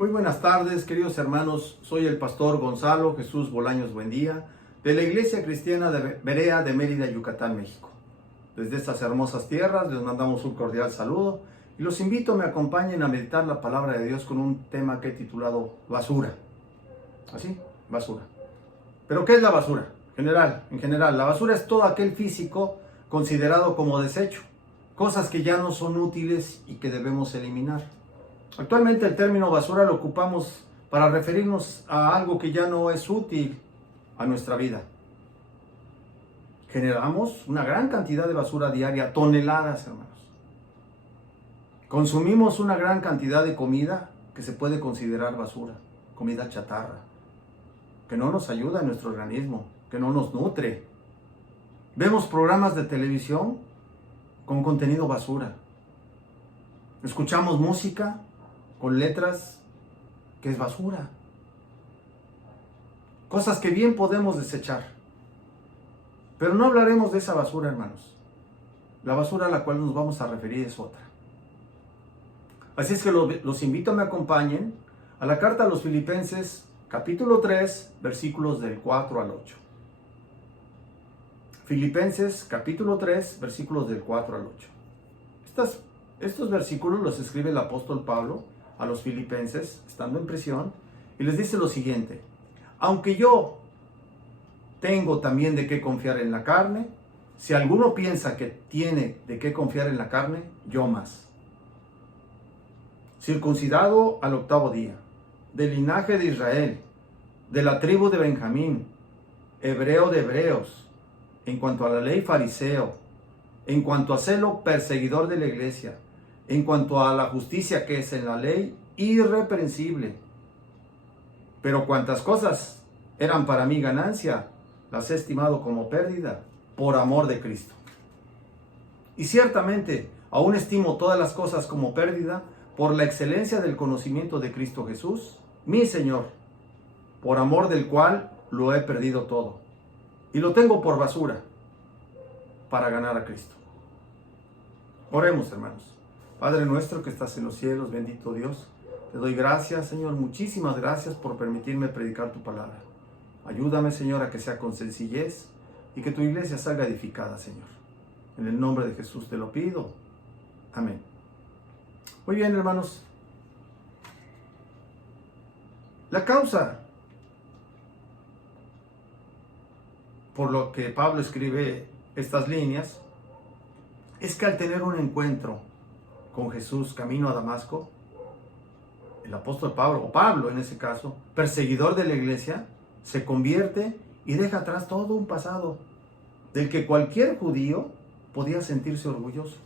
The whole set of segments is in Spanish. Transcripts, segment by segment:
Muy buenas tardes, queridos hermanos. Soy el pastor Gonzalo Jesús Bolaños Buendía, de la Iglesia Cristiana de Berea de Mérida, Yucatán, México. Desde estas hermosas tierras les mandamos un cordial saludo y los invito a que me acompañen a meditar la palabra de Dios con un tema que he titulado basura. ¿Así? Basura. ¿Pero qué es la basura? En general, la basura es todo aquel físico considerado como desecho, cosas que ya no son útiles y que debemos eliminar. Actualmente el término basura lo ocupamos para referirnos a algo que ya no es útil a nuestra vida. Generamos una gran cantidad de basura diaria, toneladas, hermanos. Consumimos una gran cantidad de comida que se puede considerar basura, comida chatarra, que no nos ayuda en nuestro organismo, que no nos nutre. Vemos programas de televisión con contenido basura. Escuchamos música con letras que es basura. Cosas que bien podemos desechar. Pero no hablaremos de esa basura, hermanos. La basura a la cual nos vamos a referir es otra. Así es que los invito a que me acompañen a la carta a los Filipenses, capítulo 3, versículos del 4 al 8. Filipenses, capítulo 3, versículos del 4 al 8. Estos versículos los escribe el apóstol Pablo a los filipenses, estando en prisión, y les dice lo siguiente: aunque yo tengo también de qué confiar en la carne, si alguno piensa que tiene de qué confiar en la carne, yo más. Circuncidado al 8º día, del linaje de Israel, de la tribu de Benjamín, hebreo de hebreos, en cuanto a la ley fariseo, en cuanto a celo perseguidor de la iglesia, en cuanto a la justicia que es en la ley, irreprensible. Pero cuantas cosas eran para mí ganancia, las he estimado como pérdida por amor de Cristo. Y ciertamente, aún estimo todas las cosas como pérdida por la excelencia del conocimiento de Cristo Jesús, mi Señor, por amor del cual lo he perdido todo, y lo tengo por basura para ganar a Cristo. Oremos, hermanos. Padre nuestro que estás en los cielos, bendito Dios, te doy gracias, Señor, muchísimas gracias por permitirme predicar tu palabra. Ayúdame, Señor, a que sea con sencillez y que tu iglesia salga edificada, Señor. En el nombre de Jesús te lo pido. Amén. Muy bien, hermanos. La causa por lo que Pablo escribe estas líneas es que al tener un encuentro con Jesús camino a Damasco, el apóstol Pablo, o Pablo en ese caso, perseguidor de la iglesia, se convierte y deja atrás todo un pasado del que cualquier judío podía sentirse orgulloso.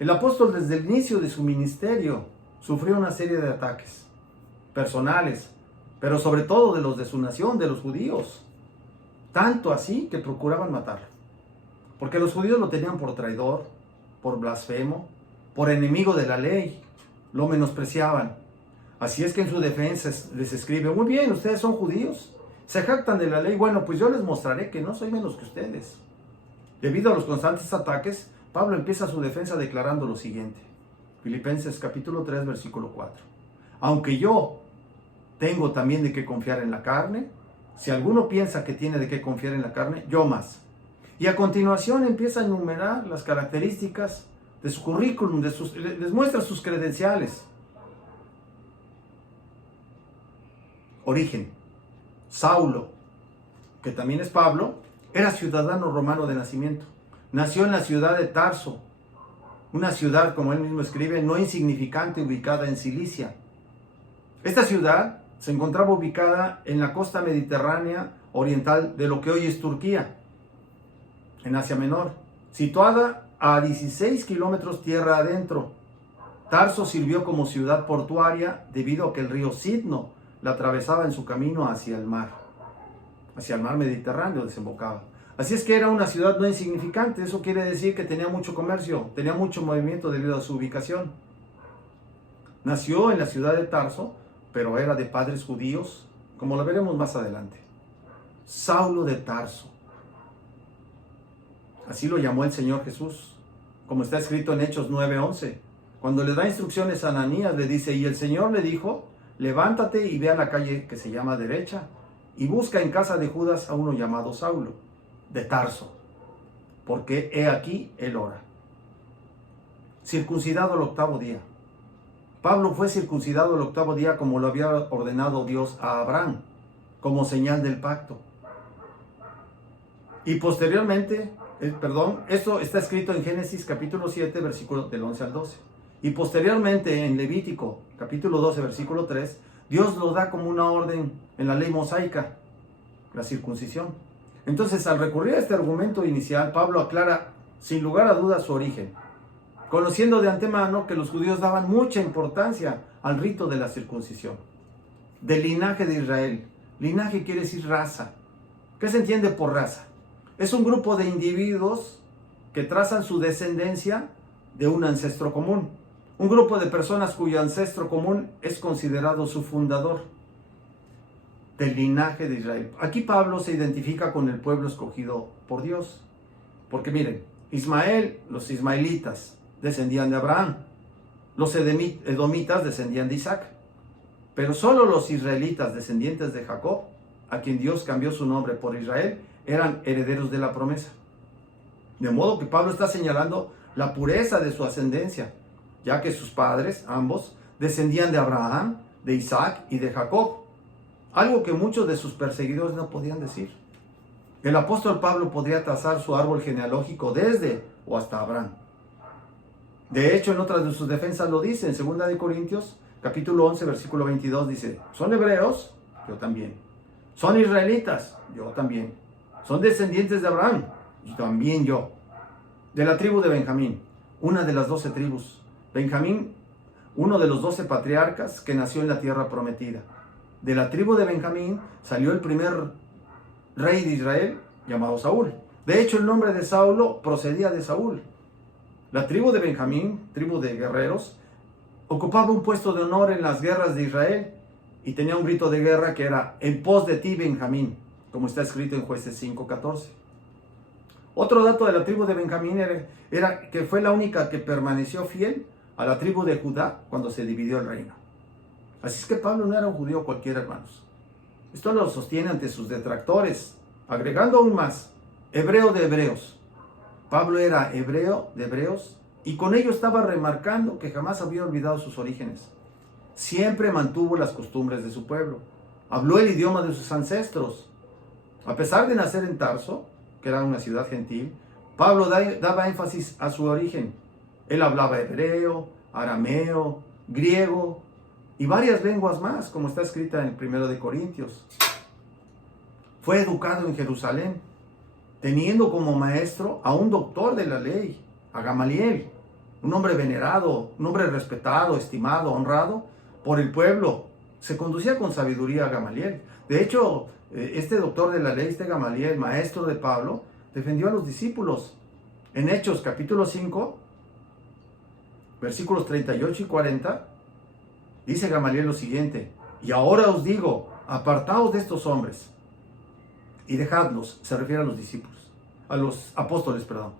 El apóstol desde el inicio de su ministerio sufrió una serie de ataques personales, pero sobre todo de los de su nación, de los judíos, tanto así que procuraban matarlo, porque los judíos lo tenían por traidor, por blasfemo, por enemigo de la ley, lo menospreciaban. Así es que en su defensa les escribe: muy bien, ustedes son judíos, se jactan de la ley, bueno, pues yo les mostraré que no soy menos que ustedes. Debido a los constantes ataques, Pablo empieza su defensa declarando lo siguiente. Filipenses capítulo 3, versículo 4. Aunque yo tengo también de qué confiar en la carne, si alguno piensa que tiene de qué confiar en la carne, yo más. Y a continuación empieza a enumerar las características de su currículum, les muestra sus credenciales. Origen: Saulo, que también es Pablo, era ciudadano romano de nacimiento. Nació en la ciudad de Tarso, una ciudad, como él mismo escribe, no insignificante, ubicada en Cilicia. Esta ciudad se encontraba ubicada en la costa mediterránea oriental de lo que hoy es Turquía, en Asia Menor, situada a 16 kilómetros tierra adentro. Tarso sirvió como ciudad portuaria debido a que el río Sidno la atravesaba en su camino hacia el mar Mediterráneo desembocaba. Así es que era una ciudad no insignificante. Eso quiere decir que tenía mucho comercio, tenía mucho movimiento debido a su ubicación. Nació en la ciudad de Tarso, pero era de padres judíos, como lo veremos más adelante. Saulo de Tarso. Así lo llamó el Señor Jesús, como está escrito en Hechos 9:11. Cuando le da instrucciones a Ananías, le dice: y el Señor le dijo: levántate y ve a la calle que se llama derecha y busca en casa de Judas a uno llamado Saulo, de Tarso, porque he aquí él ora. Circuncidado el 8º día. Pablo fue circuncidado el 8º día como lo había ordenado Dios a Abraham, como señal del pacto. Y posteriormente, esto está escrito en Génesis capítulo 7, versículo del 11 al 12. Y posteriormente en Levítico capítulo 12, versículo 3, Dios lo da como una orden en la ley mosaica, la circuncisión. Entonces, al recurrir a este argumento inicial, Pablo aclara sin lugar a dudas su origen, conociendo de antemano que los judíos daban mucha importancia al rito de la circuncisión. Del linaje de Israel. Linaje quiere decir raza. ¿Qué se entiende por raza? Es un grupo de individuos que trazan su descendencia de un ancestro común. Un grupo de personas cuyo ancestro común es considerado su fundador. Del linaje de Israel. Aquí Pablo se identifica con el pueblo escogido por Dios. Porque miren, Ismael, los ismaelitas descendían de Abraham. Los edomitas descendían de Isaac. Pero solo los israelitas descendientes de Jacob, a quien Dios cambió su nombre por Israel, eran herederos de la promesa. De modo que Pablo está señalando la pureza de su ascendencia, ya que sus padres, ambos, descendían de Abraham, de Isaac y de Jacob, algo que muchos de sus perseguidores no podían decir. El apóstol Pablo podría trazar su árbol genealógico desde o hasta Abraham. De hecho, en otras de sus defensas lo dice, en 2 de Corintios, capítulo 11, versículo 22, dice, ¿son hebreos? Yo también. ¿Son israelitas? Yo también. ¿Son descendientes de Abraham? Y también yo. De la tribu de Benjamín, una de las 12 tribus. Benjamín, uno de los 12 patriarcas que nació en la tierra prometida. De la tribu de Benjamín salió el primer rey de Israel, llamado Saúl. De hecho, el nombre de Saulo procedía de Saúl. La tribu de Benjamín, tribu de guerreros, ocupaba un puesto de honor en las guerras de Israel y tenía un grito de guerra que era, en pos de ti, Benjamín, como está escrito en Jueces 5:14. Otro dato de la tribu de Benjamín era que fue la única que permaneció fiel a la tribu de Judá cuando se dividió el reino. Así es que Pablo no era un judío cualquiera, hermanos. Esto lo sostiene ante sus detractores, agregando aún más, hebreo de hebreos. Pablo era hebreo de hebreos y con ello estaba remarcando que jamás había olvidado sus orígenes. Siempre mantuvo las costumbres de su pueblo. Habló el idioma de sus ancestros. A pesar de nacer en Tarso, que era una ciudad gentil, Pablo daba énfasis a su origen. Él hablaba hebreo, arameo, griego y varias lenguas más, como está escrita en 1 de Corintios. Fue educado en Jerusalén, teniendo como maestro a un doctor de la ley, a Gamaliel, un hombre venerado, un hombre respetado, estimado, honrado por el pueblo. Se conducía con sabiduría a Gamaliel. De hecho, este doctor de la ley, este Gamaliel, maestro de Pablo, defendió a los discípulos. En Hechos capítulo 5, versículos 38 y 40, dice Gamaliel lo siguiente: y ahora os digo, apartaos de estos hombres y dejadlos, se refiere a los discípulos, a los apóstoles, perdón,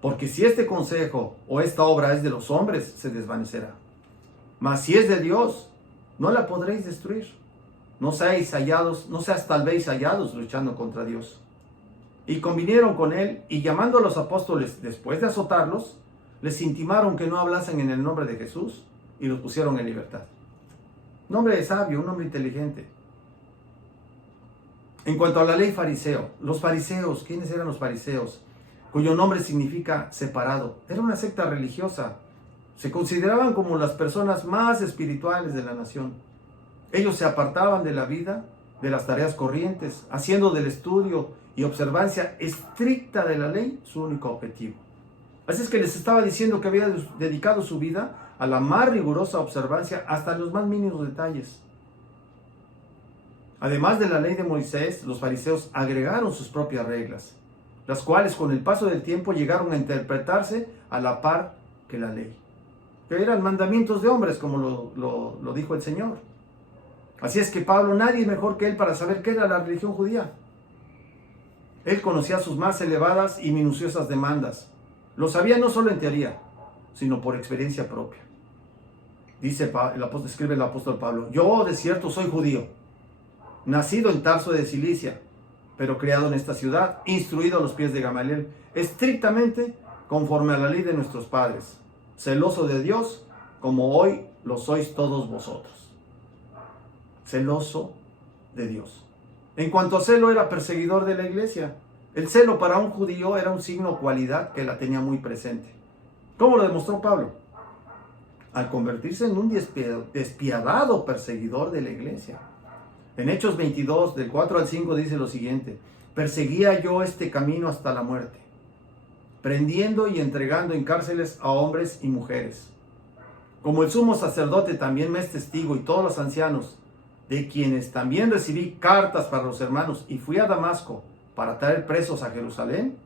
porque si este consejo o esta obra es de los hombres, se desvanecerá. Mas si es de Dios, no la podréis destruir. No seáis tal vez hallados luchando contra Dios. Y convinieron con él, y llamando a los apóstoles después de azotarlos, les intimaron que no hablasen en el nombre de Jesús, y los pusieron en libertad. Un hombre sabio, un hombre inteligente. En cuanto a la ley fariseo, los fariseos, ¿quiénes eran los fariseos? Cuyo nombre significa separado. Era una secta religiosa. Se consideraban como las personas más espirituales de la nación. Ellos se apartaban de la vida, de las tareas corrientes, haciendo del estudio y observancia estricta de la ley su único objetivo. Así es que les estaba diciendo que había dedicado su vida a la más rigurosa observancia hasta los más mínimos detalles. Además de la ley de Moisés, los fariseos agregaron sus propias reglas, las cuales con el paso del tiempo llegaron a interpretarse a la par que la ley, que eran mandamientos de hombres, como lo dijo el Señor. Así es que Pablo, nadie mejor que él para saber qué era la religión judía. Él conocía sus más elevadas y minuciosas demandas. Lo sabía no solo en teoría, sino por experiencia propia. escribe el apóstol Pablo: yo de cierto soy judío, nacido en Tarso de Cilicia, pero criado en esta ciudad, instruido a los pies de Gamaliel, estrictamente conforme a la ley de nuestros padres, celoso de Dios, como hoy lo sois todos vosotros. Celoso de Dios. En cuanto a celo, era perseguidor de la iglesia. El celo para un judío era un signo o cualidad que la tenía muy presente. ¿Cómo lo demostró Pablo? Al convertirse en un despiadado perseguidor de la iglesia. En Hechos 22, del 4 al 5, dice lo siguiente: perseguía yo este camino hasta la muerte, prendiendo y entregando en cárceles a hombres y mujeres. Como el sumo sacerdote también me es testigo, y todos los ancianos, de quienes también recibí cartas para los hermanos, y fui a Damasco para traer presos a Jerusalén,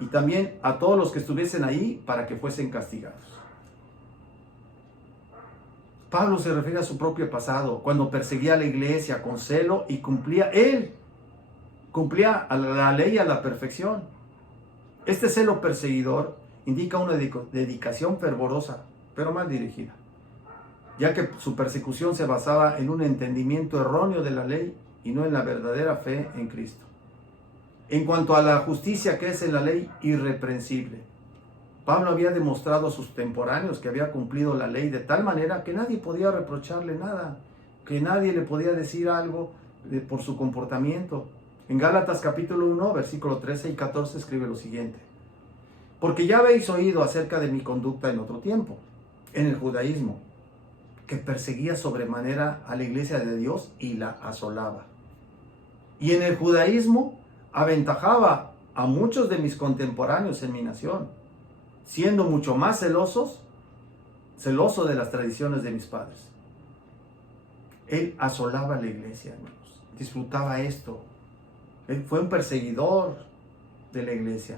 y también a todos los que estuviesen ahí para que fuesen castigados. Pablo se refiere a su propio pasado, cuando perseguía a la iglesia con celo y cumplía a la ley a la perfección. Este celo perseguidor indica una dedicación fervorosa, pero mal dirigida, ya que su persecución se basaba en un entendimiento erróneo de la ley y no en la verdadera fe en Cristo. En cuanto a la justicia que es en la ley irreprensible, Pablo había demostrado a sus contemporáneos que había cumplido la ley de tal manera que nadie podía reprocharle nada, que nadie le podía decir algo por su comportamiento. En Gálatas capítulo 1, versículo 13 y 14 escribe lo siguiente: porque ya habéis oído acerca de mi conducta en otro tiempo, en el judaísmo, que perseguía sobremanera a la iglesia de Dios y la asolaba. Y en el judaísmo aventajaba a muchos de mis contemporáneos en mi nación, siendo mucho más celoso de las tradiciones de mis padres. Él asolaba la iglesia, hermanos. Disfrutaba esto. Él fue un perseguidor de la iglesia.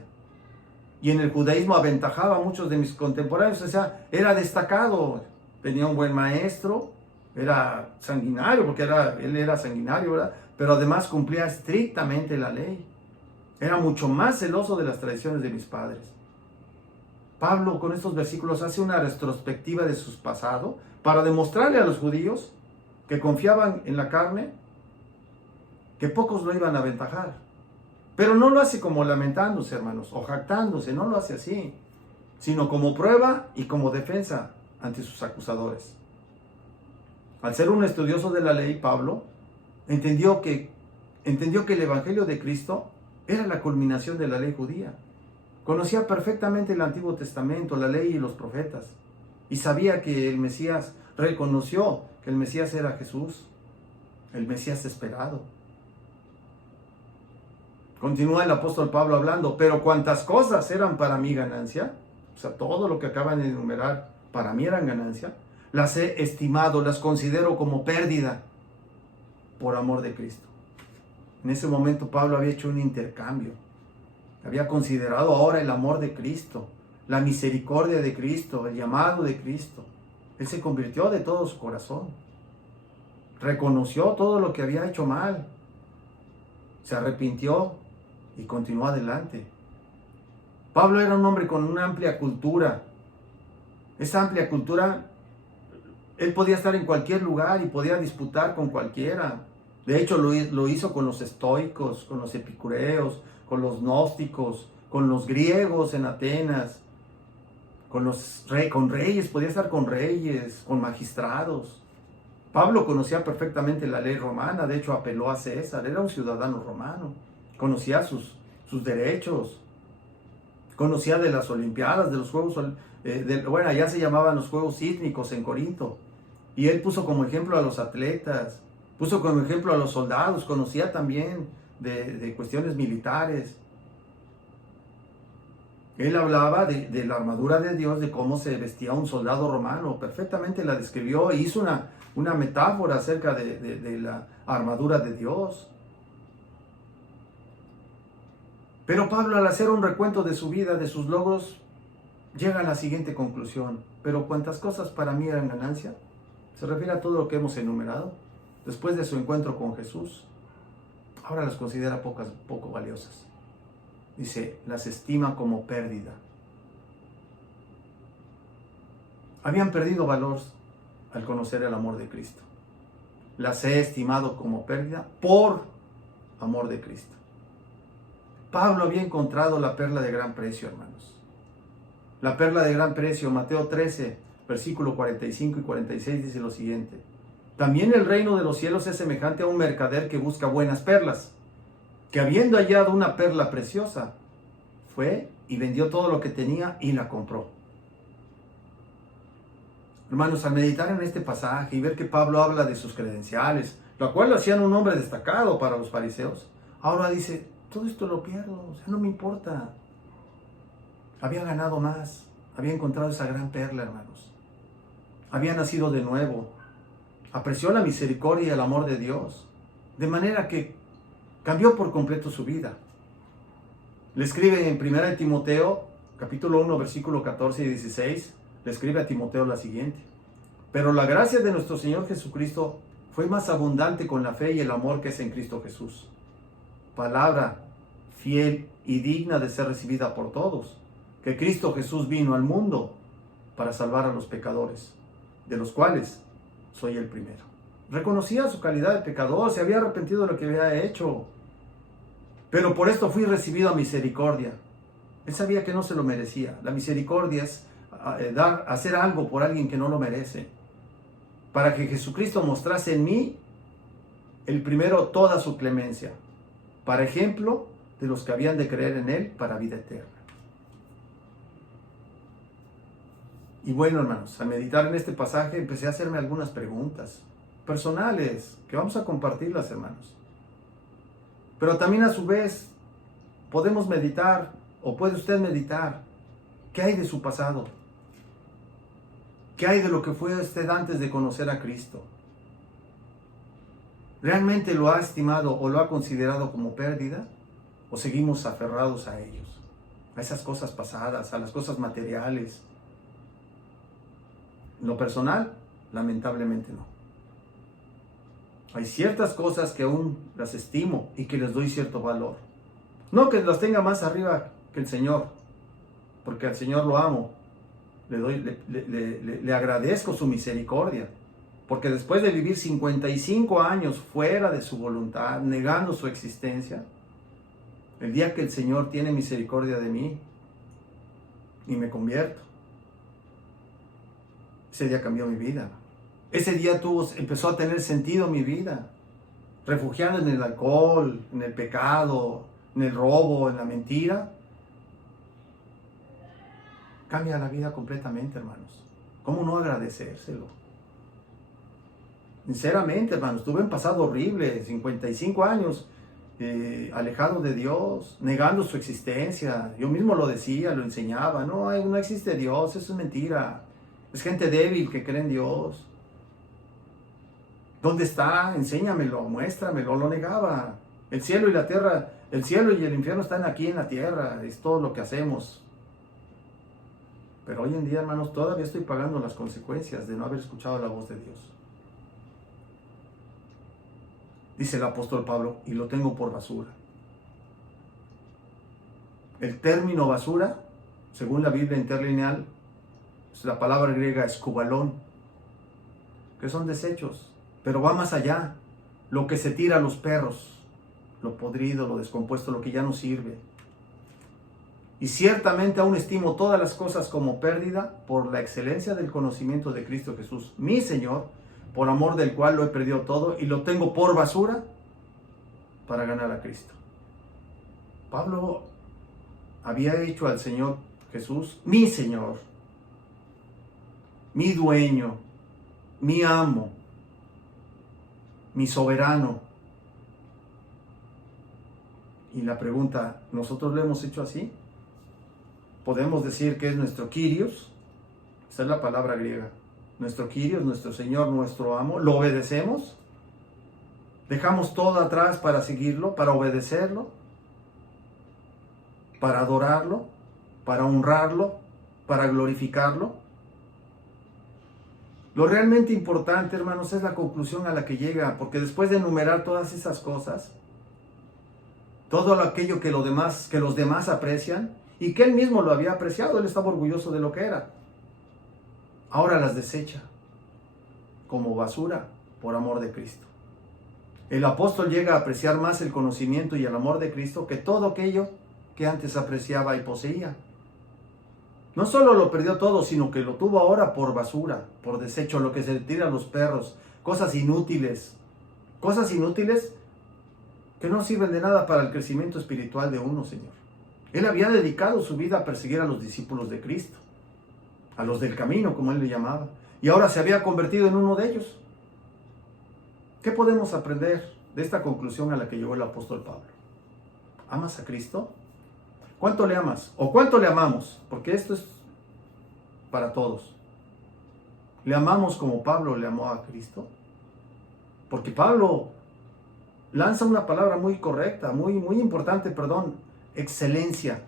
Y en el judaísmo aventajaba a muchos de mis contemporáneos. O sea, era destacado. Tenía un buen maestro. Era sanguinario, porque él era sanguinario, ¿verdad? Pero además cumplía estrictamente la ley. Era mucho más celoso de las tradiciones de mis padres. Pablo con estos versículos hace una retrospectiva de su pasado para demostrarle a los judíos que confiaban en la carne que pocos lo iban a aventajar. Pero no lo hace como lamentándose, hermanos, o jactándose, no lo hace así, sino como prueba y como defensa ante sus acusadores. Al ser un estudioso de la ley, Pablo entendió que el Evangelio de Cristo era la culminación de la ley judía. Conocía perfectamente el Antiguo Testamento, la ley y los profetas, y sabía que el Mesías, reconoció que el Mesías era Jesús, el Mesías esperado. Continúa el apóstol Pablo hablando: pero cuantas cosas eran para mí ganancia, o sea, todo lo que acaban de enumerar para mí eran ganancia, las he estimado, las considero como pérdida por amor de Cristo. En ese momento Pablo había hecho un intercambio. Había considerado ahora el amor de Cristo, la misericordia de Cristo, el llamado de Cristo. Él se convirtió de todo su corazón. Reconoció todo lo que había hecho mal. Se arrepintió y continuó adelante. Pablo era un hombre con una amplia cultura. Esa amplia cultura, él podía estar en cualquier lugar y podía disputar con cualquiera. De hecho, lo hizo con los estoicos, con los epicureos, con los gnósticos, con los griegos en Atenas, con reyes, podía estar con reyes, con magistrados. Pablo conocía perfectamente la ley romana, de hecho apeló a César, era un ciudadano romano, conocía sus derechos, conocía de las olimpiadas, de los juegos, allá se llamaban los juegos sísmicos en Corinto, y él puso como ejemplo a los atletas, puso como ejemplo a los soldados, conocía también de cuestiones militares. Él hablaba de la armadura de Dios, de cómo se vestía un soldado romano, perfectamente la describió e hizo una metáfora acerca de la armadura de Dios. Pero Pablo, al hacer un recuento de su vida, de sus logros, llega a la siguiente conclusión: pero cuántas cosas para mí eran ganancia. Se refiere a todo lo que hemos enumerado. Después de su encuentro con Jesús, ahora las considera poco valiosas. Dice, las estima como pérdida. Habían perdido valor, al conocer el amor de Cristo. Las he estimado como pérdida por amor de Cristo. Pablo había encontrado la perla de gran precio, hermanos. La perla de gran precio, Mateo 13, versículo 45 y 46 dice lo siguiente: también el reino de los cielos es semejante a un mercader que busca buenas perlas, que habiendo hallado una perla preciosa, fue y vendió todo lo que tenía y la compró. Hermanos, al meditar en este pasaje y ver que Pablo habla de sus credenciales, lo cual lo hacían un hombre destacado para los fariseos, ahora dice, todo esto lo pierdo, o sea, no me importa. Había ganado más, había encontrado esa gran perla, hermanos. Había nacido de nuevo, apreció la misericordia y el amor de Dios, de manera que cambió por completo su vida. Le escribe en 1 Timoteo, capítulo 1, versículo 14 y 16, le escribe a Timoteo la siguiente: pero la gracia de nuestro Señor Jesucristo fue más abundante con la fe y el amor que es en Cristo Jesús. Palabra fiel y digna de ser recibida por todos, que Cristo Jesús vino al mundo para salvar a los pecadores, de los cuales soy el primero. Reconocía su calidad de pecador, se había arrepentido de lo que había hecho, pero por esto fui recibido a misericordia. Él sabía que no se lo merecía. La misericordia es hacer algo por alguien que no lo merece, para que Jesucristo mostrase en mí el primero toda su clemencia, para ejemplo de los que habían de creer en Él para vida eterna. Y bueno, hermanos, al meditar en este pasaje empecé a hacerme algunas preguntas personales que vamos a compartirlas, hermanos. Pero también a su vez podemos meditar, o puede usted meditar, ¿qué hay de su pasado? ¿Qué hay de lo que fue usted antes de conocer a Cristo? ¿Realmente lo ha estimado o lo ha considerado como pérdida? ¿O seguimos aferrados a ellos? A esas cosas pasadas, a las cosas materiales. En lo personal, lamentablemente no. Hay ciertas cosas que aún las estimo y que les doy cierto valor. No que las tenga más arriba que el Señor, porque al Señor lo amo. Le agradezco su misericordia, porque después de vivir 55 años fuera de su voluntad, negando su existencia, el día que el Señor tiene misericordia de mí y me convierto, ese día cambió mi vida. Ese día empezó a tener sentido mi vida, refugiado en el alcohol, en el pecado, en el robo, en la mentira. Cambia la vida completamente, hermanos. ¿Cómo no agradecérselo? Sinceramente, hermanos, tuve un pasado horrible, 55 años, alejado de Dios, negando su existencia. Yo mismo lo decía, lo enseñaba. No existe Dios, eso es mentira. Es gente débil que cree en Dios. ¿Dónde está? Enséñamelo, muéstramelo. Lo negaba. El cielo y la tierra, el cielo y el infierno están aquí en la tierra. Es todo lo que hacemos. Pero hoy en día, hermanos, todavía estoy pagando las consecuencias de no haber escuchado la voz de Dios. Dice el apóstol Pablo, y lo tengo por basura. El término basura, según la Biblia interlineal, es la palabra griega escubalón, que son desechos, pero va más allá. Lo que se tira a los perros, lo podrido, lo descompuesto, lo que ya no sirve. Y ciertamente aún estimo todas las cosas como pérdida por la excelencia del conocimiento de Cristo Jesús, mi Señor, por amor del cual lo he perdido todo y lo tengo por basura para ganar a Cristo. Pablo había hecho al Señor Jesús mi Señor, mi dueño, mi amo, mi soberano. Y la pregunta, ¿nosotros lo hemos hecho así? Podemos decir que es nuestro Kyrios, esa es la palabra griega, nuestro Kyrios, nuestro Señor, nuestro amo. ¿Lo obedecemos? ¿Dejamos todo atrás para seguirlo, para obedecerlo, para adorarlo, para honrarlo, para glorificarlo? Lo realmente importante, hermanos, es la conclusión a la que llega, porque después de enumerar todas esas cosas, todo aquello que los demás aprecian, y que él mismo lo había apreciado, él estaba orgulloso de lo que era, ahora las desecha. como basura por amor de Cristo. El apóstol llega a apreciar más el conocimiento y el amor de Cristo que todo aquello que antes apreciaba y poseía. No solo lo perdió todo, sino que lo tuvo ahora por basura, por desecho, lo que se le tira a los perros, cosas inútiles que no sirven de nada para el crecimiento espiritual de uno, Señor. Él había dedicado su vida a perseguir a los discípulos de Cristo, a los del camino, como él le llamaba, y ahora se había convertido en uno de ellos. ¿Qué podemos aprender de esta conclusión a la que llegó el apóstol Pablo? ¿Amas a Cristo? ¿Cuánto le amas? ¿O cuánto le amamos? Porque esto es para todos. ¿Le amamos como Pablo le amó a Cristo? Porque Pablo lanza una palabra muy correcta, muy importante, excelencia.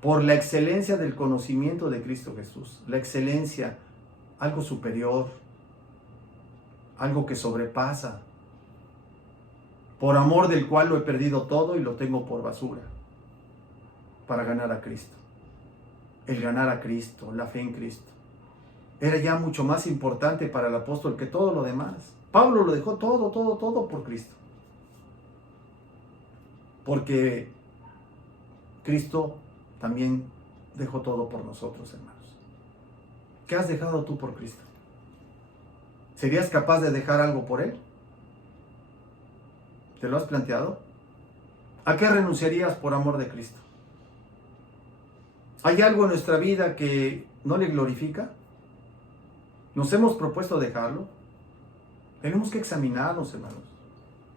Por la excelencia del conocimiento de Cristo Jesús. La excelencia, algo superior, algo que sobrepasa, por amor del cual lo he perdido todo y lo tengo por basura, para ganar a Cristo. El ganar a Cristo, la fe en Cristo, era ya mucho más importante para el apóstol que todo lo demás. Pablo lo dejó todo por Cristo. Porque Cristo también dejó todo por nosotros, hermanos. ¿Qué has dejado tú por Cristo? ¿Serías capaz de dejar algo por Él? ¿Te lo has planteado? ¿A qué renunciarías por amor de Cristo? ¿Hay algo en nuestra vida que no le glorifica? ¿Nos hemos propuesto dejarlo? Tenemos que examinarnos, hermanos.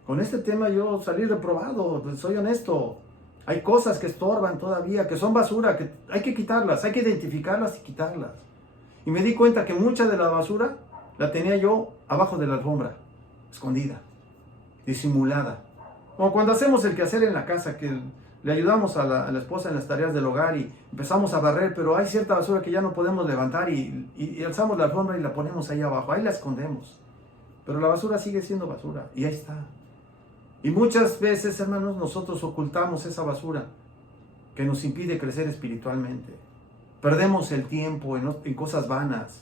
Con este tema yo salí reprobado, soy honesto. Hay cosas que estorban todavía, que son basura, que hay que quitarlas, hay que identificarlas y quitarlas. Y me di cuenta que mucha de la basura la tenía yo abajo de la alfombra, escondida, disimulada. Como cuando hacemos el quehacer en la casa, que le ayudamos a la esposa en las tareas del hogar y empezamos a barrer, pero hay cierta basura que ya no podemos levantar y alzamos la alfombra y la ponemos ahí abajo, ahí la escondemos. Pero la basura sigue siendo basura y ahí está. Y muchas veces, hermanos, nosotros ocultamos esa basura que nos impide crecer espiritualmente. Perdemos el tiempo en cosas vanas.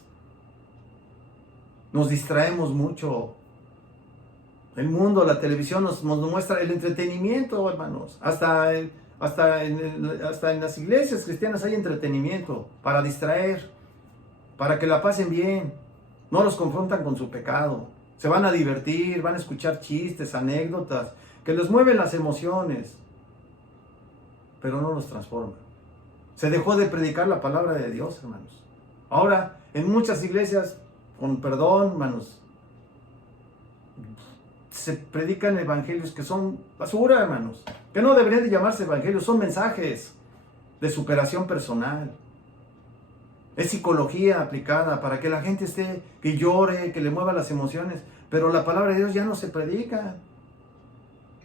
Nos distraemos mucho. El mundo, la televisión nos muestra el entretenimiento, hermanos. Hasta en las iglesias cristianas hay entretenimiento para distraer, para que la pasen bien. No los confrontan con su pecado. Se van a divertir, van a escuchar chistes, anécdotas, que les mueven las emociones, pero no los transforman. Se dejó de predicar la palabra de Dios, hermanos. Ahora, en muchas iglesias, con perdón, hermanos, se predican evangelios que son basura, hermanos, que no deberían de llamarse evangelios, son mensajes de superación personal. Es psicología aplicada para que la gente esté, que llore, que le mueva las emociones, pero la palabra de Dios ya no se predica.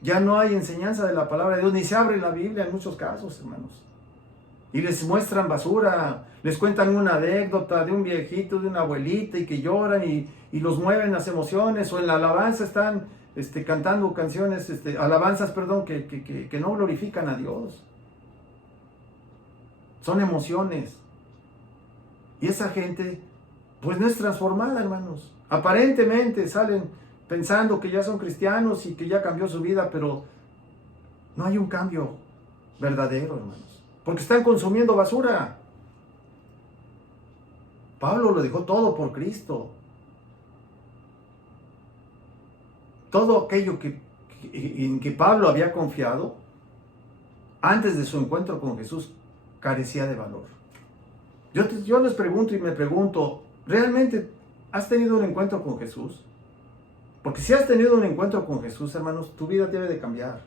Ya no hay enseñanza de la palabra de Dios, ni se abre la Biblia en muchos casos, hermanos. Y les muestran basura, les cuentan una anécdota de un viejito, de una abuelita, y que lloran y los mueven las emociones, o en la alabanza están cantando canciones, alabanzas, que no glorifican a Dios. Son emociones. Y esa gente, pues no es transformada, hermanos. Aparentemente salen pensando que ya son cristianos y que ya cambió su vida, pero no hay un cambio verdadero, hermanos. Porque están consumiendo basura. Pablo lo dejó todo por Cristo. Todo aquello en que Pablo había confiado, antes de su encuentro con Jesús, carecía de valor. Yo les pregunto y me pregunto, ¿realmente has tenido un encuentro con Jesús? Porque si has tenido un encuentro con Jesús, hermanos, tu vida debe de cambiar.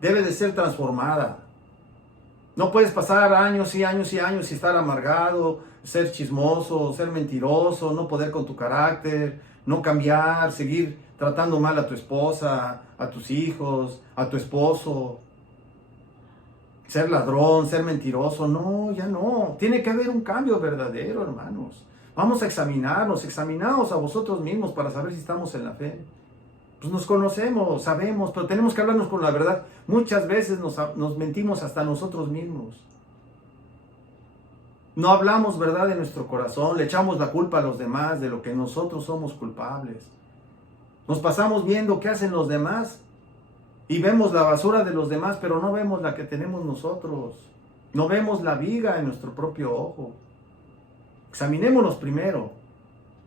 Debe de ser transformada. No puedes pasar años y años y años y estar amargado, ser chismoso, ser mentiroso, no poder con tu carácter, no cambiar, seguir tratando mal a tu esposa, a tus hijos, a tu esposo. Ser ladrón, ser mentiroso, no, ya no. Tiene que haber un cambio verdadero, hermanos. Vamos a examinarnos, examinaos a vosotros mismos para saber si estamos en la fe. Pues nos conocemos, sabemos, pero tenemos que hablarnos con la verdad. Muchas veces nos mentimos hasta nosotros mismos. No hablamos verdad en nuestro corazón, le echamos la culpa a los demás de lo que nosotros somos culpables. Nos pasamos viendo qué hacen los demás y vemos la basura de los demás, pero no vemos la que tenemos nosotros. No vemos la viga en nuestro propio ojo. Examinémonos primero.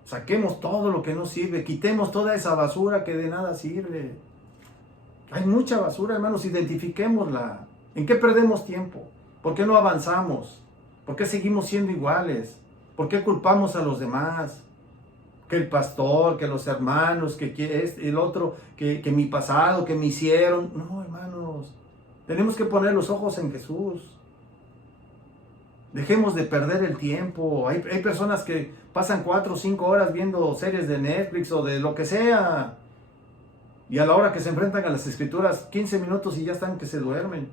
Saquemos todo lo que no sirve. Quitemos toda esa basura que de nada sirve. Hay mucha basura, hermanos. Identifiquémosla. ¿En qué perdemos tiempo? ¿Por qué no avanzamos? ¿Por qué seguimos siendo iguales? ¿Por qué culpamos a los demás? Que el pastor, que los hermanos, que el otro, que mi pasado, que me hicieron. No, hermanos. Tenemos que poner los ojos en Jesús. Dejemos de perder el tiempo. Hay personas que pasan 4 o 5 horas viendo series de Netflix o de lo que sea. Y a la hora que se enfrentan a las escrituras, 15 minutos y ya están que se duermen.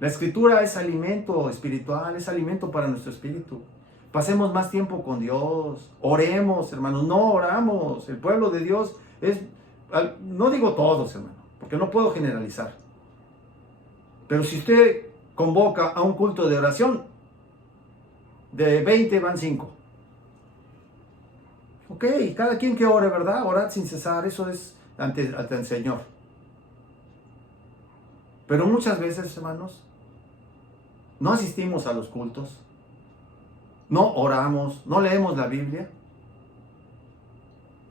La escritura es alimento espiritual, es alimento para nuestro espíritu. Pasemos más tiempo con Dios. Oremos, hermanos. No oramos. El pueblo de Dios es, no digo todos, hermano, porque no puedo generalizar. Pero si usted convoca a un culto de oración, de 20 van 5. Ok, cada quien que ore, ¿verdad? Orad sin cesar, eso es ante el Señor. Pero muchas veces, hermanos, no asistimos a los cultos, no oramos, no leemos la Biblia,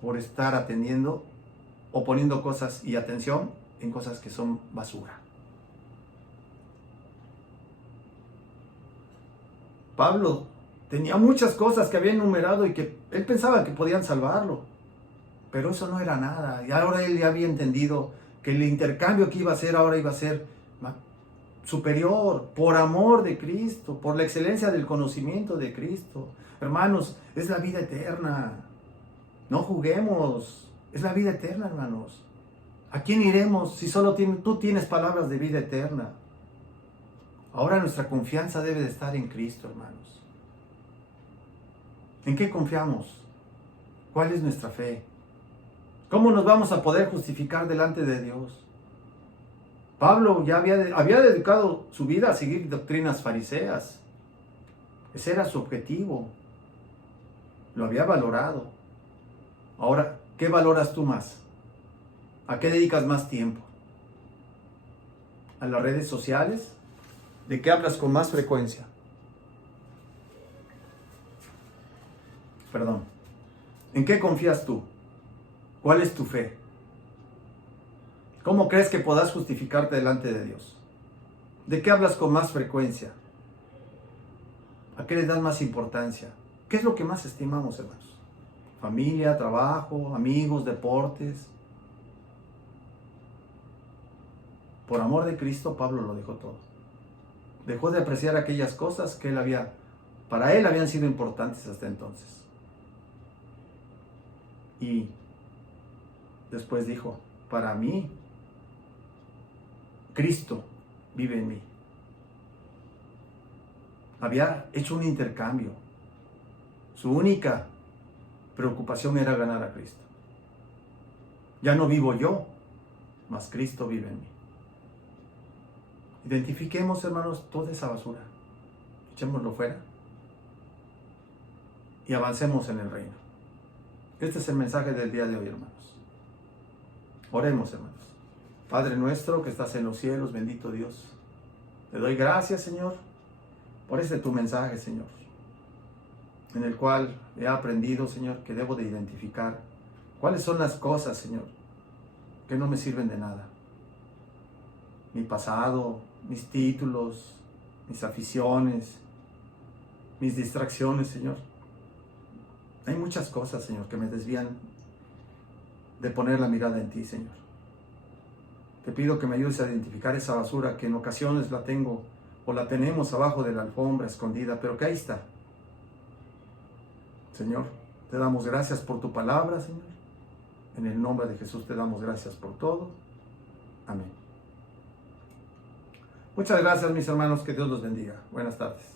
por estar atendiendo o poniendo cosas y atención en cosas que son basura. Pablo tenía muchas cosas que había enumerado y que él pensaba que podían salvarlo, pero eso no era nada. Y ahora él ya había entendido que el intercambio que iba a hacer ahora iba a ser superior, por amor de Cristo, por la excelencia del conocimiento de Cristo. Hermanos, es la vida eterna. No juguemos, es la vida eterna, hermanos. ¿A quién iremos si solo tú tienes palabras de vida eterna? Ahora nuestra confianza debe de estar en Cristo, hermanos. ¿En qué confiamos? ¿Cuál es nuestra fe? ¿Cómo nos vamos a poder justificar delante de Dios? Pablo ya había dedicado su vida a seguir doctrinas fariseas. Ese era su objetivo. Lo había valorado. Ahora, ¿qué valoras tú más? ¿A qué dedicas más tiempo? ¿A las redes sociales? ¿De qué hablas con más frecuencia? Perdón. ¿En qué confías tú? ¿Cuál es tu fe? ¿Cómo crees que podás justificarte delante de Dios? ¿De qué hablas con más frecuencia? ¿A qué le das más importancia? ¿Qué es lo que más estimamos, hermanos? Familia, trabajo, amigos, deportes. Por amor de Cristo, Pablo lo dejó todo. Dejó de apreciar aquellas cosas que para él habían sido importantes hasta entonces. Y después dijo, para mí, Cristo vive en mí. Había hecho un intercambio. Su única preocupación era ganar a Cristo. Ya no vivo yo, mas Cristo vive en mí. Identifiquemos, hermanos, toda esa basura. Echémoslo fuera y avancemos en el reino. Este es el mensaje del día de hoy, hermanos. Oremos, hermanos. Padre nuestro que estás en los cielos, bendito Dios. Te doy gracias, Señor, por tu mensaje, Señor, en el cual he aprendido, Señor, que debo de identificar cuáles son las cosas, Señor, que no me sirven de nada. Mi pasado, mis títulos, mis aficiones, mis distracciones, Señor. Hay muchas cosas, Señor, que me desvían de poner la mirada en ti, Señor. Te pido que me ayudes a identificar esa basura que en ocasiones la tengo o la tenemos abajo de la alfombra escondida, pero que ahí está. Señor, te damos gracias por tu palabra, Señor. En el nombre de Jesús te damos gracias por todo. Amén. Muchas gracias, mis hermanos. Que Dios los bendiga. Buenas tardes.